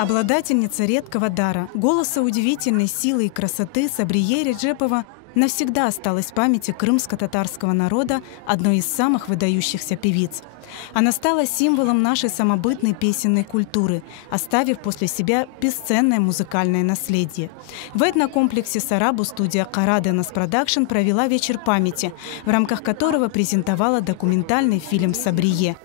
Обладательница редкого дара, голоса удивительной силы и красоты Сабрие Реджепова навсегда осталась в памяти крымско-татарского народа одной из самых выдающихся певиц. Она стала символом нашей самобытной песенной культуры, оставив после себя бесценное музыкальное наследие. В этнокомплексе «Сарабу» студия «Кара Денос Продакшн» провела вечер памяти, в рамках которого презентовала документальный фильм «Сабрие».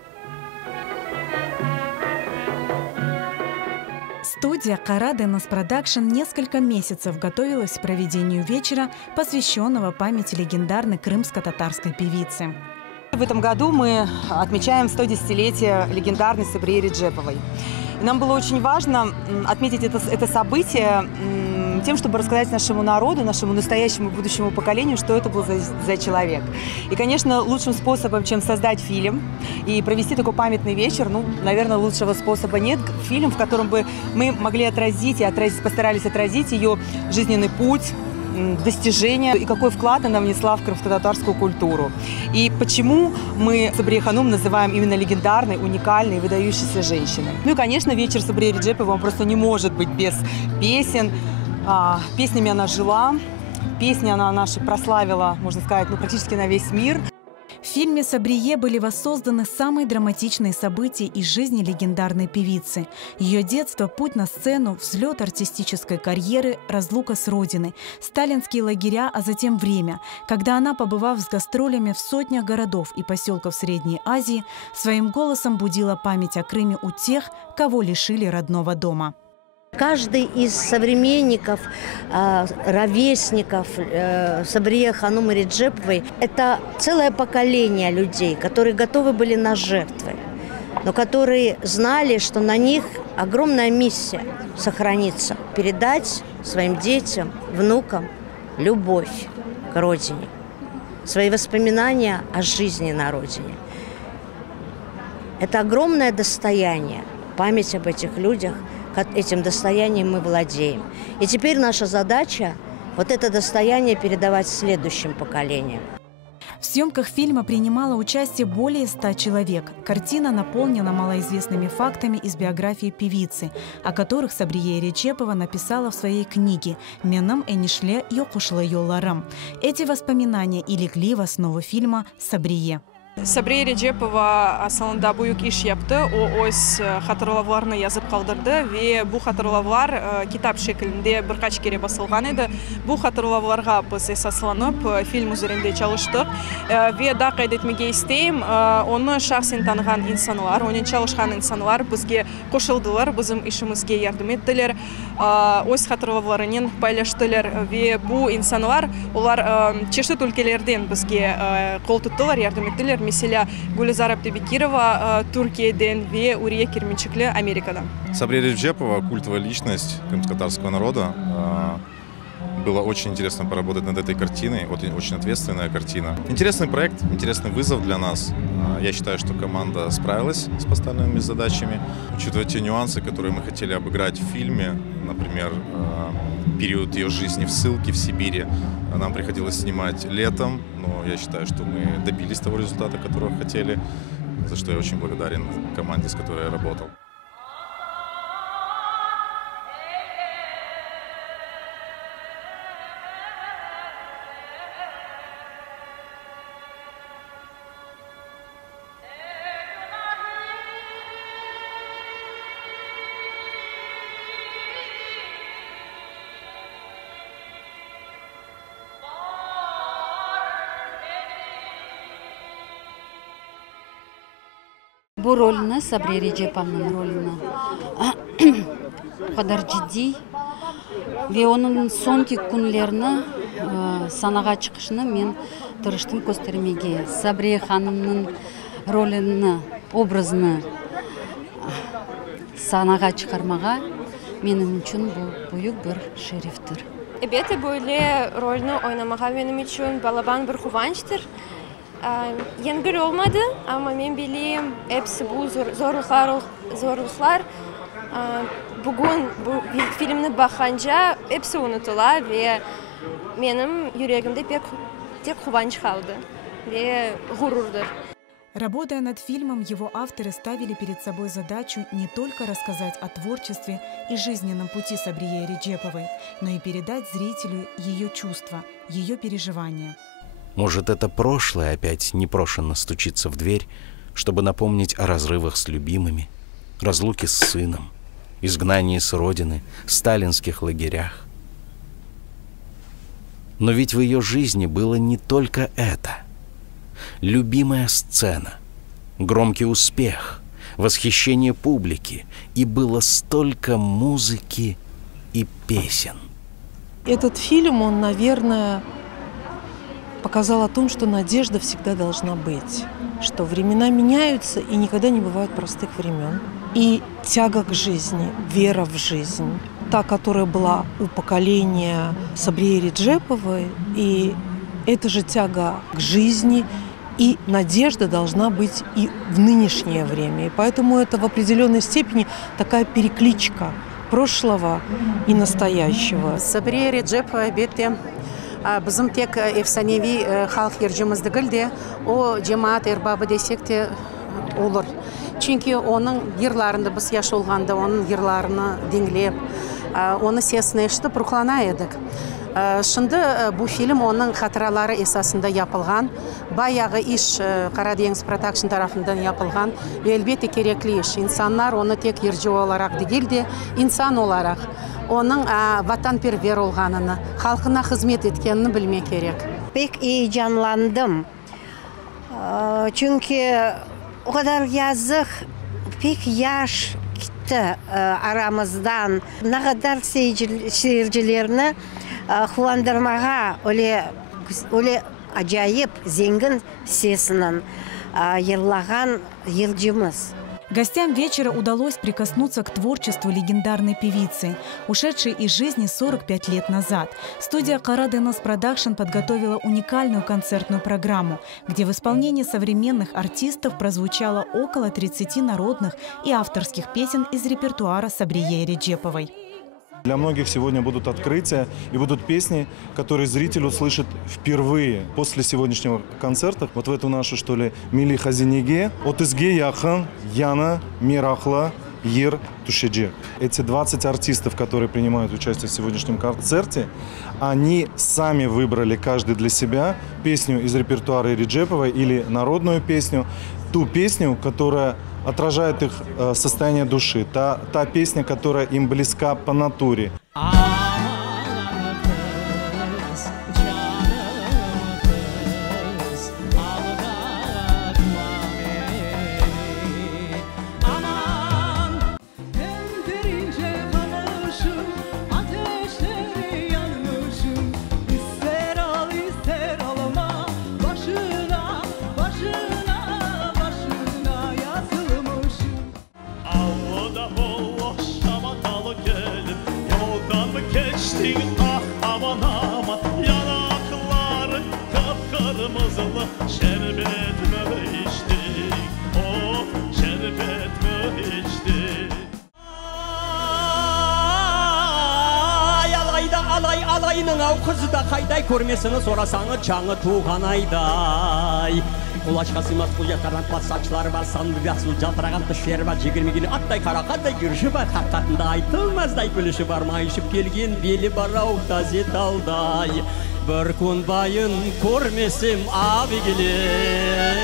Студия «Кара Денос Продакшн» несколько месяцев готовилась к проведению вечера, посвященного памяти легендарной крымско-татарской певицы. В этом году мы отмечаем 110-летие легендарной Сабрие Реджеповой. И нам было очень важно отметить это событие тем, чтобы рассказать нашему народу, нашему настоящему и будущему поколению, что это был за человек. И, конечно, лучшим способом, чем создать фильм и провести такой памятный вечер, наверное, лучшего способа нет. Фильм, в котором бы мы могли отразить постарались отразить ее жизненный путь, достижения и какой вклад она внесла в крымско-татарскую культуру. И почему мы Сабрие Ханум называем именно легендарной, уникальной, выдающейся женщиной. Ну и, конечно, вечер Сабрие Реджеповой, он просто не может быть без песен. Песнями она жила, песни она наши прославила, можно сказать, практически на весь мир. В фильме «Сабрие» были воссозданы самые драматичные события из жизни легендарной певицы. Ее детство, путь на сцену, взлет артистической карьеры, разлука с родиной, сталинские лагеря, а затем время, когда она, побывав с гастролями в сотнях городов и поселков Средней Азии, своим голосом будила память о Крыме у тех, кого лишили родного дома. Каждый из современников, ровесников Сабрие Ханум Реджеповой – это целое поколение людей, которые готовы были на жертвы, но которые знали, что на них огромная миссия сохраниться, передать своим детям, внукам любовь к родине, свои воспоминания о жизни на родине. Это огромное достояние, память об этих людях. Этим достоянием мы владеем. И теперь наша задача вот это достояние передавать следующим поколениям. В съемках фильма принимало участие более 100 человек. Картина наполнена малоизвестными фактами из биографии певицы, о которых Сабрие Реджепова написала в своей книге «Менам энишле йокушле йолларам». Эти воспоминания и легли в основу фильма «Сабрие». Сабрие Реджепова асылында буюк иш япты, өз хатırlауларын язып калдырды ве бу хатırлаулар китап шекилинде бир кач кере басылган эди. Бу хатırлауларга биз эсасланып фильм üzerinde çalıştık ве да кайд этмеге истейм, оны шахсен таныган инсанлар, оны çalışкан инсанлар бизге кошулдылар, биздин ишимизге жардам эттилер, өз хатırлауларын пайлаштылар ве бу инсанлар улар чечет өлкелерден бизге кол туттылар, жардам эттилер. Mesela Гулизар Абдибекирова Туркиядан ве Урия Кирменчикле Америкадан. Сабрие Реджепова, культовая личность крымско-татарского народа. Было очень интересно поработать над этой картиной, очень ответственная картина. Интересный проект, интересный вызов для нас. Я считаю, что команда справилась с поставленными задачами. Учитывая те нюансы, которые мы хотели обыграть в фильме, например, период ее жизни в ссылке в Сибири, нам приходилось снимать летом, но я считаю, что мы добились того результата, которого хотели, за что я очень благодарен команде, с которой я работал. Bu rolünü Сабрие Реджеповның rolünü kadar ciddi ve onun sonki günlerini sanaga çıkışını men tırıştım göstermege. Сабрие Ханымның rolünü, obrazını sanaga çıkarmaga benim için bu büyük bir şereftir. Elbette böyle rolünü oynamağa benim için balaban bir kıvançtır. Yengil olmadı ama ben bileyim hepsi bu zorluklar bugün bu filmini bakınca hepsi unutular ve benim yüreğimde tek kıvanç kaldı ve gururdur. Работая над фильмом, его авторы ставили перед собой задачу не только рассказать о творчестве и жизненном пути Сабрие Реджеповой, но и передать зрителю ее чувства, ее переживания. Может, это прошлое опять непрошенно стучится в дверь, чтобы напомнить о разрывах с любимыми, разлуке с сыном, изгнании с родины, сталинских лагерях. Но ведь в ее жизни было не только это. Любимая сцена, громкий успех, восхищение публики, и было столько музыки и песен. Этот фильм, он, наверное, показал о том, что надежда всегда должна быть, что времена меняются и никогда не бывает простых времен. И тяга к жизни, вера в жизнь, та, которая была у поколения Сабрие Реджеповой, и эта же тяга к жизни и надежда должна быть и в нынешнее время. И поэтому это в определенной степени такая перекличка прошлого и настоящего. Сабрие Реджепова бетте bizim tek efsanevi halk yırcımızdı gildi. O cemaat erbabı desek de olur. Çünkü onun yırlarında biz yaş olganda onun yırlarını dinleyip, onu sesini eşitip ruhlana edik. Şimdi bu film onun hatıralары esasında yapılgan, bayağı iş Karadeniz Production tarafından yapılgan ve elbette gerekli iş. İnsanlar onu tek yırcı olarak değil de insan olarak onun vatanperver olganını, halkına hizmet etkenini bilmek gerek. Pek heyecanlandım. Çünkü o kadar yazık, pek yaş gitti aramızdan. Ne kadar seyircilerini kuvandırmağa öyle acayip zengin sesinin yırlağan yılcımız. Гостям вечера удалось прикоснуться к творчеству легендарной певицы, ушедшей из жизни 45 лет назад. Студия Karadeniz Production подготовила уникальную концертную программу, где в исполнении современных артистов прозвучало около 30 народных и авторских песен из репертуара Сабрие Реджеповой. Для многих сегодня будут открытия и будут песни, которые зритель услышит впервые после сегодняшнего концерта. Вот в эту нашу, что ли, «Мили Хазинеге», «Отызге Яхан», «Яна», «Мирахла», «Ер», «Тушеджек». Эти 20 артистов, которые принимают участие в сегодняшнем концерте, они сами выбрали каждый для себя песню из репертуара Реджеповой или народную песню, ту песню, которая отражает их состояние души, та песня, которая им близка по натуре. Alayının av kızı da kayday көрмесini sorasаңы çаңы туған айдай. Құлашқа сыймас бұл жатардан пас saçları var, sandı жасыл жалтыраған тіштері бар, жегірмеген аттай қарақандай жүріші бар, хаққатында айтылмаздай күліші бар, майышып келген белі бар ау тазе талдай. Бір күн байын көрмесім аби келер.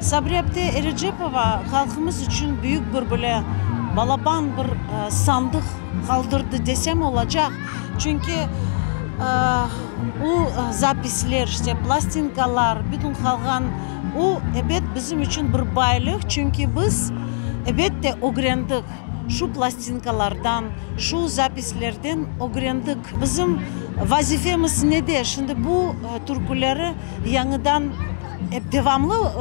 Сабрие Реджепова халқымыз үшін büyük bir böyle балабан bir sandık kaldırdı desem olacak. Çünkü o zapisler, işte plastinkalar, bütün kalgan o evet bizim için bir baylık. Çünkü biz evet de öğrendik. шу пластинкалардан, шу запислерден огрендік. Bizim vazifemiz неде? Şimdi bu türküleri yanıdan hep devamlı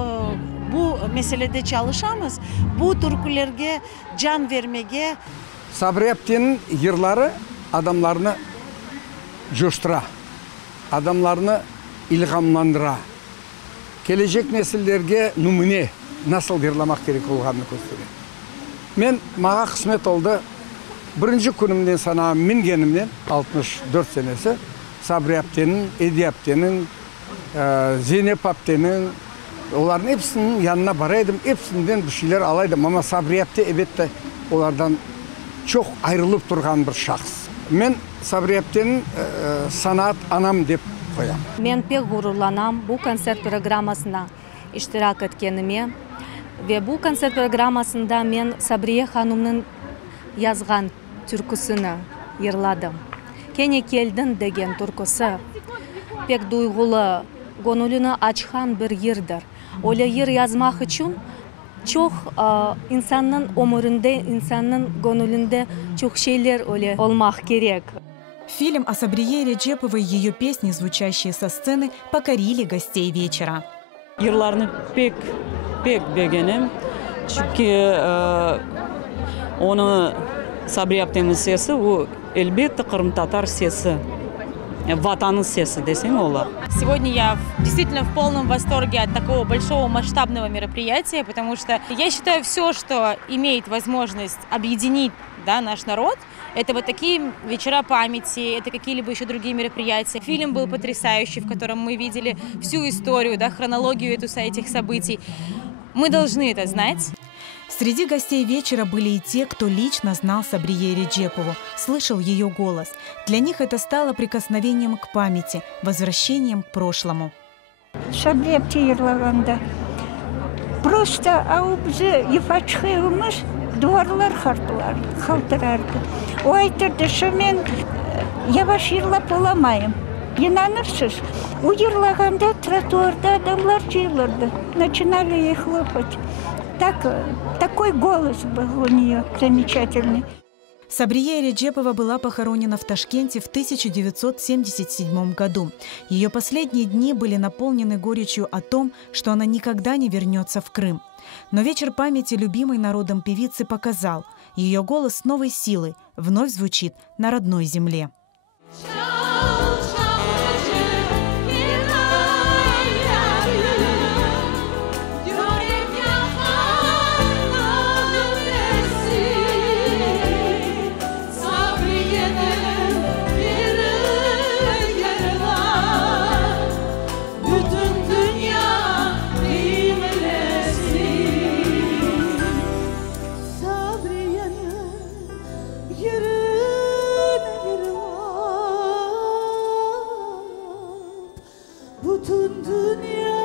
bu meselede çalışamız. Bu türkülerge can vermege. Sabri Apte'nin yırları adamlarını coştura, adamlarını ilhamlandıra, gelecek nesillerge numune nasıl yırlamak gerek olğanını gösteriyor. Men mağa kısmet oldu. Birinci günümden sana mingenimden 64 senesi Sabri Apte'nin, Edi Apte'nin, Zeynep Apte'nin, onların hepsinin yanına baraydım. Hepsinden bir şeyler alaydım ama Sabri Apte elbette onlardan çok ayrılıp durgan bir şahs. Men Sabri Apte'nin sanat anam dep koyam. Men pek gururlanam bu konser programmasına iştirak etkenime ve bu konser programmasında men Sabriye Hanım'ın yazgan türküsünü yırladım. Kene keldin degen türküsü pek duygulu, gönlünü açan bir yırdır. Öyle yır yazmak için çok insanın ömründe, insanın gönlünde çok şeyler öyle olmak gerek. Фильм о Сабрие Реджеповой и ее песни, звучащие со сцены, покорили гостей вечера. Yıllarını pek beğendim. Çünkü onu Sabri Apte'nin sesi, o elbette Kırım Tatar sesi. Ватанın sesi desem ola. Сегодня я действительно в полном восторге от такого большого масштабного мероприятия, потому что я считаю, все, что имеет возможность объединить, да, наш народ, это вот такие вечера памяти, это какие-либо еще другие мероприятия. Фильм был потрясающий, в котором мы видели всю историю, да, хронологию этих событий. Мы должны это знать. Среди гостей вечера были и те, кто лично знал Сабрие Реджепову, слышал ее голос. Для них это стало прикосновением к памяти, возвращением к прошлому. Sabri Apte yırlaganda. Просто bize ifaçhığımız duvarlar kaltırardı. O aytırdı, şu men yavaş yırlap olamayım. İnanırsız, o yırlaganda trotuarda adamlar jıyılırdı. Начинали их хлопать. Такой голос был у нее замечательный. Сабрие Реджепова была похоронена в Ташкенте в 1977 году. Ее последние дни были наполнены горечью о том, что она никогда не вернется в Крым. Но вечер памяти любимой народом певицы показал, ее голос с новой силой вновь звучит на родной земле. Bütün dünya